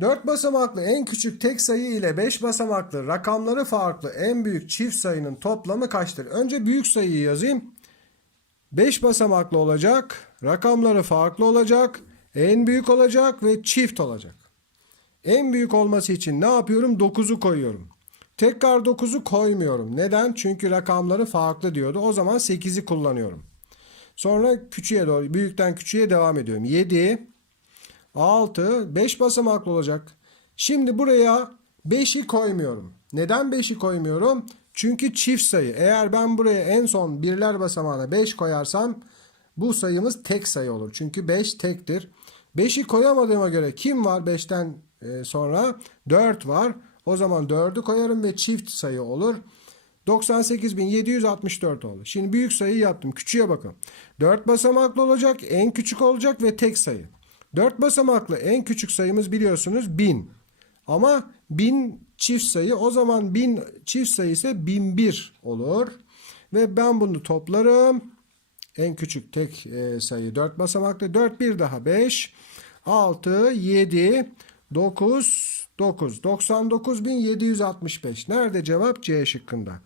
4 basamaklı en küçük tek sayı ile 5 basamaklı rakamları farklı en büyük çift sayının toplamı kaçtır? Önce büyük sayıyı yazayım. 5 basamaklı olacak, rakamları farklı olacak, en büyük olacak ve çift olacak. En büyük olması için ne yapıyorum? 9'u koyuyorum. Tekrar 9'u koymuyorum. Neden? Çünkü rakamları farklı diyordu. O zaman 8'i kullanıyorum. Sonra küçüğe doğru, büyükten küçüğe devam ediyorum. 7, 6, 5 basamaklı olacak. Şimdi buraya 5'i koymuyorum. Neden 5'i koymuyorum? Çünkü çift sayı. Eğer ben buraya en son birler basamağına 5 koyarsam bu sayımız tek sayı olur. Çünkü 5 tektir. 5'i koyamadığıma göre kim var 5'ten e, sonra? 4 var. O zaman 4'ü koyarım ve çift sayı olur. 98.764 oldu. Şimdi büyük sayı yaptım. Küçüğe bakın. 4 basamaklı olacak, en küçük olacak ve tek sayı. 4 basamaklı en küçük sayımız biliyorsunuz 1000. Ama 1000 çift sayı o zaman 1000 çift sayı ise 1001 olur. Ve ben bunu toplarım. En küçük tek e, sayı 4 basamaklı. 4 bir daha 5, 6, 7, 9, 9. 99.765. Nerede cevap? C şıkkında.